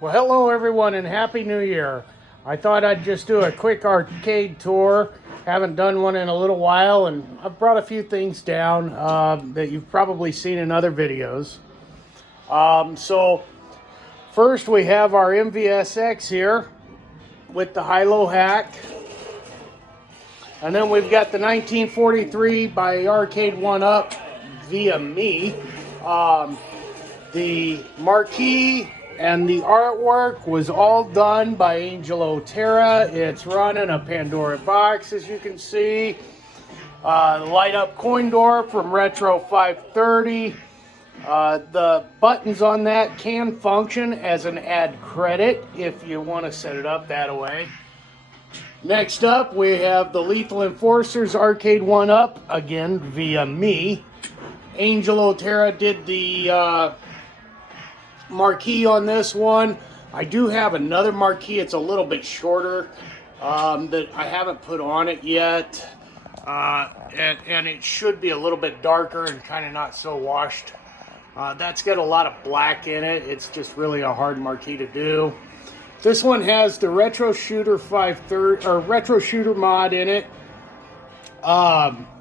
Well, hello everyone and Happy New Year. I thought I'd just do a quick arcade tour. Haven't done one in a little while, and I've brought a few things down that you've probably seen in other videos. So first we have our MVSX here with the high-low hack. And then we've got the 1943 by Arcade 1-Up via me. The marquee and the artwork was all done by Angelo Terra. It's running a Pandora box, as you can see. Light up coin door from Retro 530. The buttons on that can function as an add credit if you want to set it up that way. Next up, we have the Lethal Enforcers Arcade 1-Up, again via me. Angelo Terra did the marquee on this one. I do have another marquee. It's a little bit shorter that I haven't put on it yet. And it should be a little bit darker and kind of not so washed. That's got a lot of black in it. It's just really a hard marquee to do. This one has the Retro Shooter 530 or Retro Shooter mod in it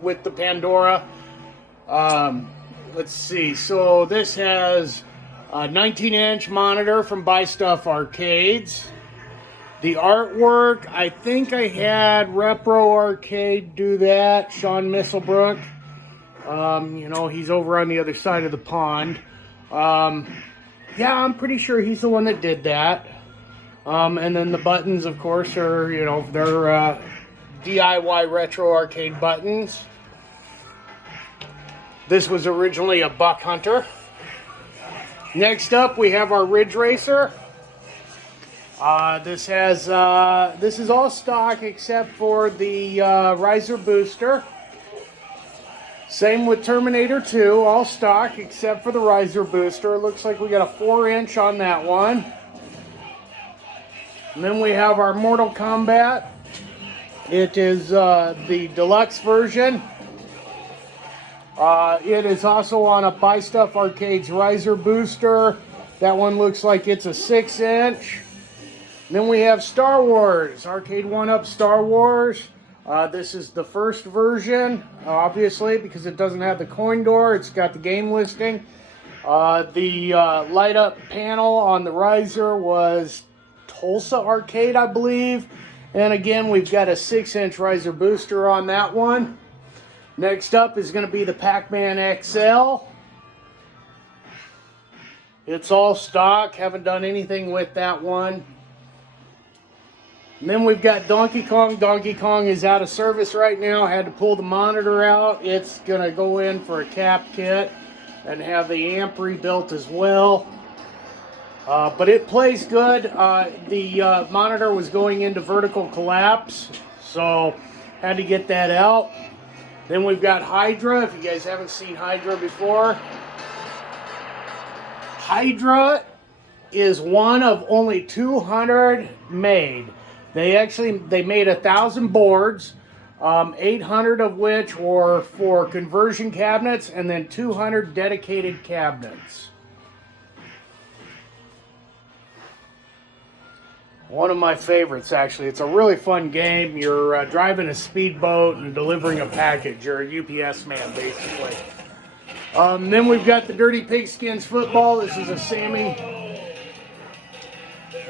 with the Pandora. Let's see. So this has a 19-inch monitor from Buy Stuff Arcades. The artwork, I think I had Repro Arcade do that. Sean Misselbrook. You know, he's over on the other side of the pond. Yeah, I'm pretty sure he's the one that did that. And then the buttons, of course, are, you know, they're DIY Retro Arcade buttons. This was originally a Buck Hunter. Next up, we have our Ridge Racer. This is all stock except for the riser booster. Same with Terminator 2, all stock except for the riser booster. It looks like we got a 4-inch on that one. And then we have our Mortal Kombat. It is the deluxe version. It is also on a Buy Stuff Arcades riser booster. That one looks like it's a 6-inch. Then we have Star Wars, Arcade 1-Up Star Wars. This is the first version, obviously, because it doesn't have the coin door. It's got the game listing. The light up panel on the riser was Tulsa Arcade, I believe. And again, we've got a 6-inch riser booster on that one. Next up is going to be the Pac-Man XL. It's all stock. Haven't done anything with that one. And then we've got Donkey Kong. Donkey Kong is out of service right now. I had to pull the monitor out. It's going to go in for a cap kit and have the amp rebuilt as well. But it plays good. The monitor was going into vertical collapse, so had to get that out. Then we've got Hydra. If you guys haven't seen Hydra before, Hydra is one of only 200 made. They made 1,000 boards, 800 of which were for conversion cabinets, and then 200 dedicated cabinets. One of my favorites, actually. It's a really fun game. You're driving a speedboat and delivering a package. You're a UPS man, basically. Then we've got the Dirty Pigskins Football. This is a Sammy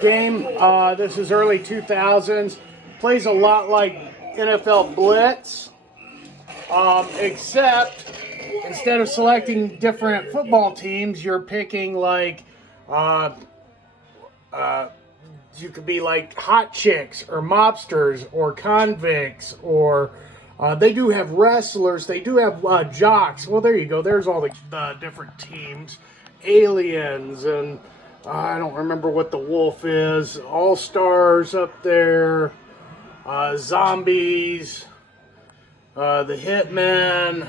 game. This is early 2000s. Plays a lot like NFL Blitz, except instead of selecting different football teams, you're picking like you could be like hot chicks or mobsters or convicts, or they do have wrestlers. They do have jocks. Well, there you go. There's all the different teams. Aliens, and I don't remember what the wolf is. All-Stars up there. Zombies. The Hitmen.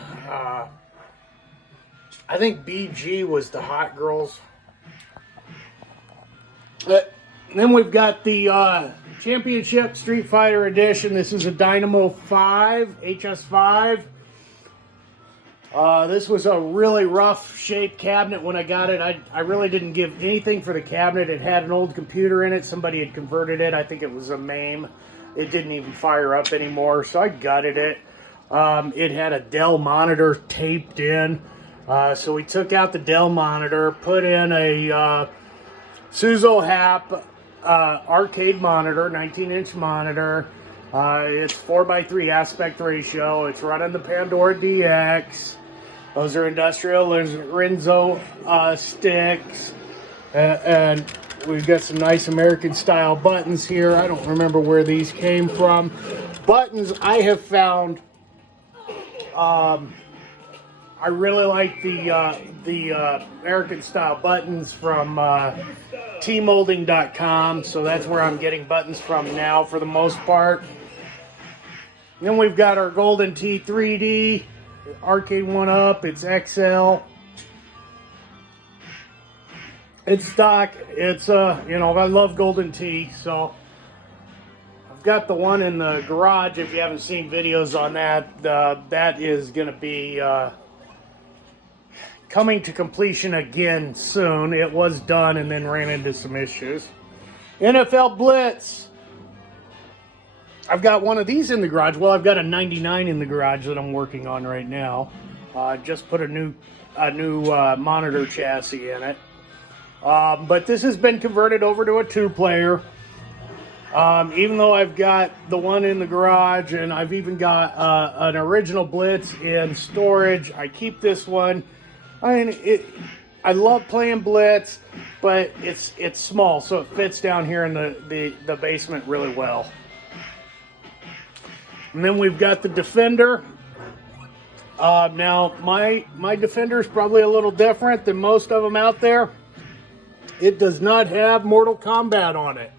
I think BG was the Hot Girls. Then we've got the Championship Street Fighter Edition. This is a Dynamo 5, HS5. This was a really rough shaped cabinet when I got it. I really didn't give anything for the cabinet. It had an old computer in it. Somebody had converted it. I think it was a MAME. It didn't even fire up anymore, so I gutted it. It had a Dell monitor taped in. So we took out the Dell monitor, put in a Suzo Hap arcade monitor, 19-inch monitor. It's 4:3 aspect ratio. It's running the Pandora DX. Those are industrial Renzo sticks. And we've got some nice American style buttons here. I don't remember where these came from. Buttons I have found, I really like the American style buttons from tmolding.com. So that's where I'm getting buttons from now for the most part. And then we've got our Golden Tee 3D. Arcade 1-Up, it's XL. It's stock. It's I love Golden Tee, so I've got the one in the garage. If you haven't seen videos on that, that is going to be coming to completion again soon. It was done and then ran into some issues. NFL Blitz. I've got one of these in the garage. Well, I've got a 99 in the garage that I'm working on right now. Just put a new monitor chassis in it. But this has been converted over to a 2-player. Even though I've got the one in the garage and I've even got an original Blitz in storage, I keep this one. I love playing Blitz, but it's small, so it fits down here in the basement really well. And then we've got the Defender. Now, my Defender is probably a little different than most of them out there. It does not have Mortal Kombat on it.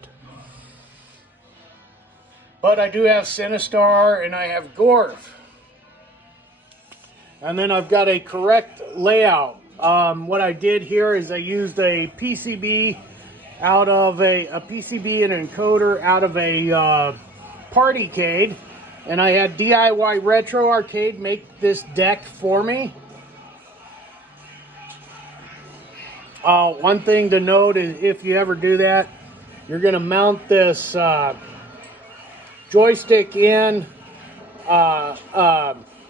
But I do have Sinistar and I have Gorf. And then I've got a correct layout. What I did here is I used a PCB out of a PCB and an encoder out of a Partycade. And I had DIY Retro Arcade make this deck for me. One thing to note is if you ever do that, you're going to mount this joystick in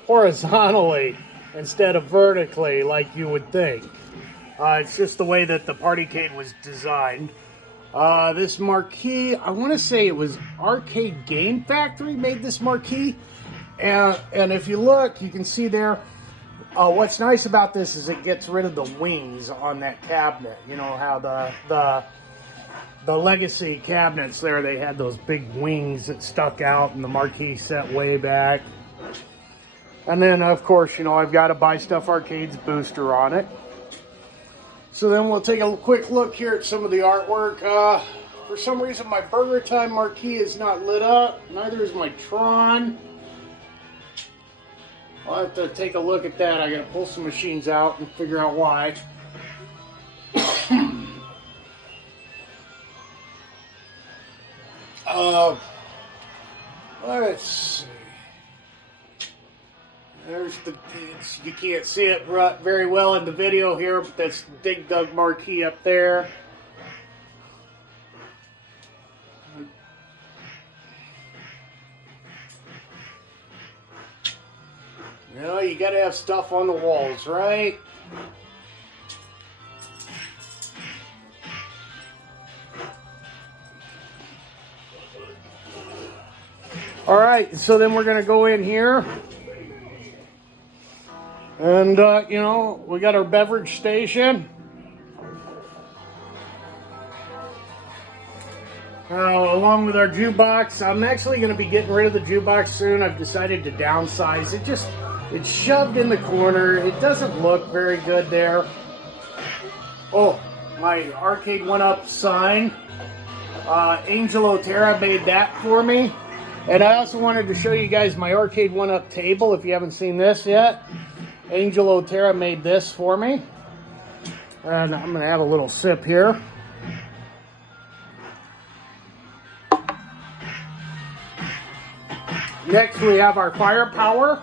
horizontally instead of vertically like you would think. It's just the way that the Partycade was designed. This marquee, I want to say it was Arcade Game Factory made this marquee. And if you look, you can see there, what's nice about this is it gets rid of the wings on that cabinet. You know how the legacy cabinets there, they had those big wings that stuck out and the marquee set way back. And then, of course, I've got a Buy Stuff Arcades booster on it. So then we'll take a quick look here at some of the artwork. For some reason my Burger Time marquee is not lit up. Neither is my Tron. I'll have to take a look at that. I gotta pull some machines out and figure out why. Let's see. There's you can't see it very well in the video here, but that's Dig Dug marquee up there. You gotta have stuff on the walls, right? All right, so then we're gonna go in here. And, we got our beverage station. Along with our jukebox. I'm actually going to be getting rid of the jukebox soon. I've decided to downsize. It's shoved in the corner. It doesn't look very good there. Oh, my Arcade 1-Up sign. Angel Otera made that for me. And I also wanted to show you guys my Arcade 1-Up table if you haven't seen this yet. Angel Otera made this for me. And I'm going to have a little sip here. Next we have our firepower.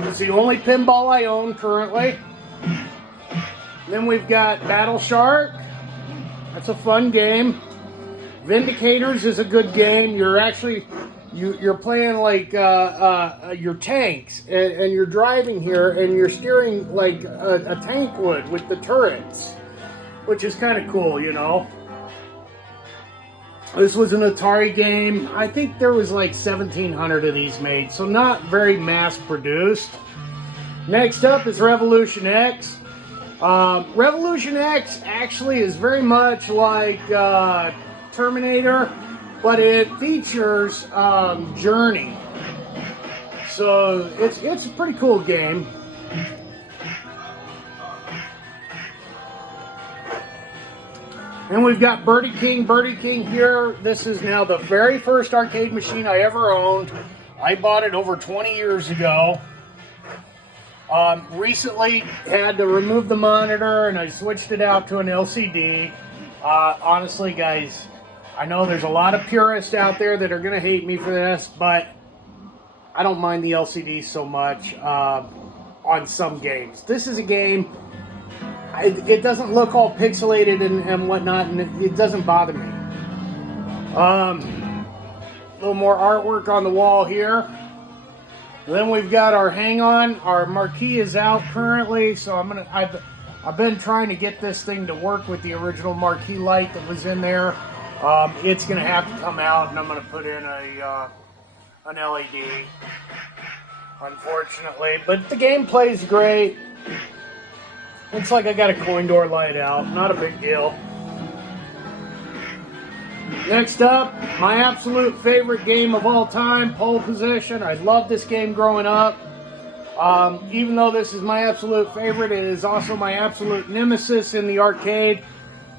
It's the only pinball I own currently. Then we've got Battle Shark. That's a fun game. Vindicators is a good game. You're actually you're playing like your tanks, and you're driving here, and you're steering like a tank would with the turrets, which is kind of cool, you know. This was an Atari game. I think there was like 1,700 of these made, so not very mass produced. Next up is Revolution X. Revolution X actually is very much like Terminator, but it features Journey. So it's a pretty cool game. And we've got Birdie King. Birdie King here. This is now the very first arcade machine I ever owned. I bought it over 20 years ago. Recently had to remove the monitor and I switched it out to an LCD. Honestly, guys, I know there's a lot of purists out there that are going to hate me for this, but I don't mind the LCD so much on some games. This is a game, it doesn't look all pixelated and whatnot, and it doesn't bother me. A little more artwork on the wall here. Then we've got our hang-on. Our marquee is out currently, so I've been trying to get this thing to work with the original marquee light that was in there. It's gonna have to come out, and I'm gonna put in an LED, unfortunately. But the gameplay is great. Looks like I got a coin door light out. Not a big deal. Next up, my absolute favorite game of all time, Pole Position. I loved this game growing up. Even though this is my absolute favorite, it is also my absolute nemesis in the arcade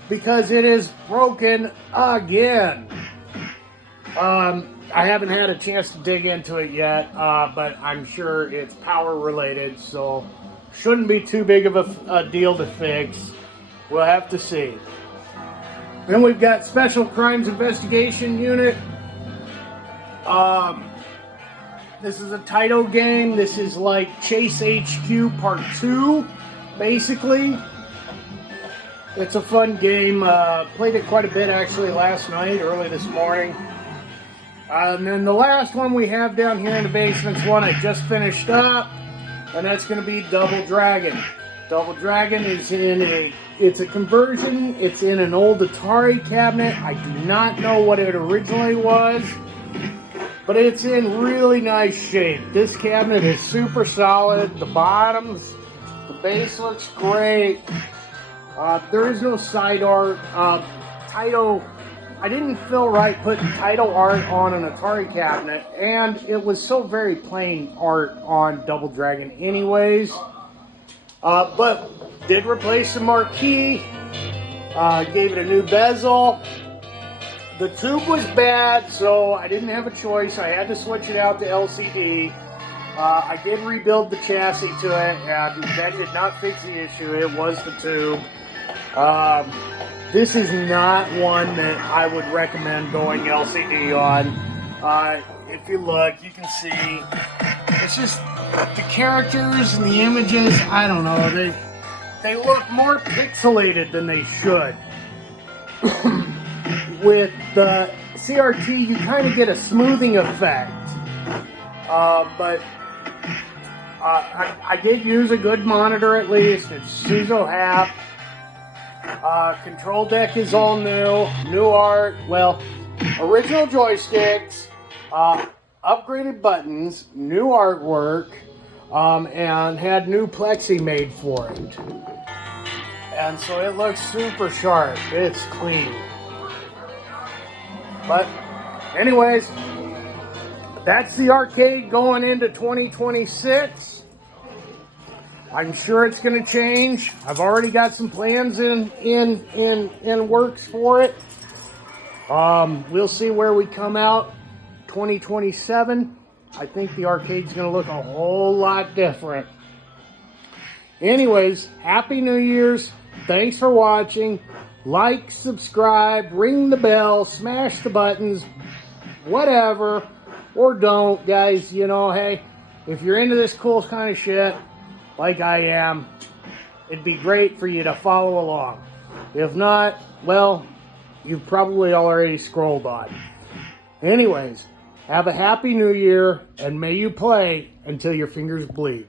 because it is broken again. I haven't had a chance to dig into it yet, but I'm sure it's power related, so shouldn't be too big of a deal to fix. We'll have to see. Then we've got Special Crimes Investigation Unit. This is a Taito game. This is like Chase HQ Part 2, basically. It's a fun game. Played it quite a bit actually last night, early this morning. And then the last one we have down here in the basement's one I just finished up, and that's going to be Double Dragon. Double Dragon is it's a conversion. It's in an old Atari cabinet. I do not know what it originally was, but it's in really nice shape. This cabinet is super solid. The bottoms, the base looks great. There is no side art. Taito, I didn't feel right putting Taito art on an Atari cabinet, and it was so very plain art on Double Dragon anyways. But did replace the marquee, gave it a new bezel. The tube was bad, so I didn't have a choice. I had to switch it out to LCD. I did rebuild the chassis to it, and that did not fix the issue. It was the tube. This is not one that I would recommend going LCD on. If you look, you can see it's just the characters and the images. I don't know. They look more pixelated than they should. With the CRT, you kind of get a smoothing effect. But I did use a good monitor at least. It's Suzo Hap. Control deck is all new art. Well, original joysticks, upgraded buttons, new artwork, and had new plexi made for it. And so it looks super sharp. It's clean. But anyways, that's the arcade going into 2026. I'm sure it's going to change. I've already got some plans in works for it. We'll see where we come out 2027. I think the arcade's going to look a whole lot different. Anyways, Happy New Year's. Thanks for watching. Like, subscribe, ring the bell, smash the buttons, whatever. Or don't, guys. You know, hey, if you're into this cool kind of shit, like I am, it'd be great for you to follow along. If not, well, you've probably already scrolled on. Anyways, have a happy new year, and may you play until your fingers bleed.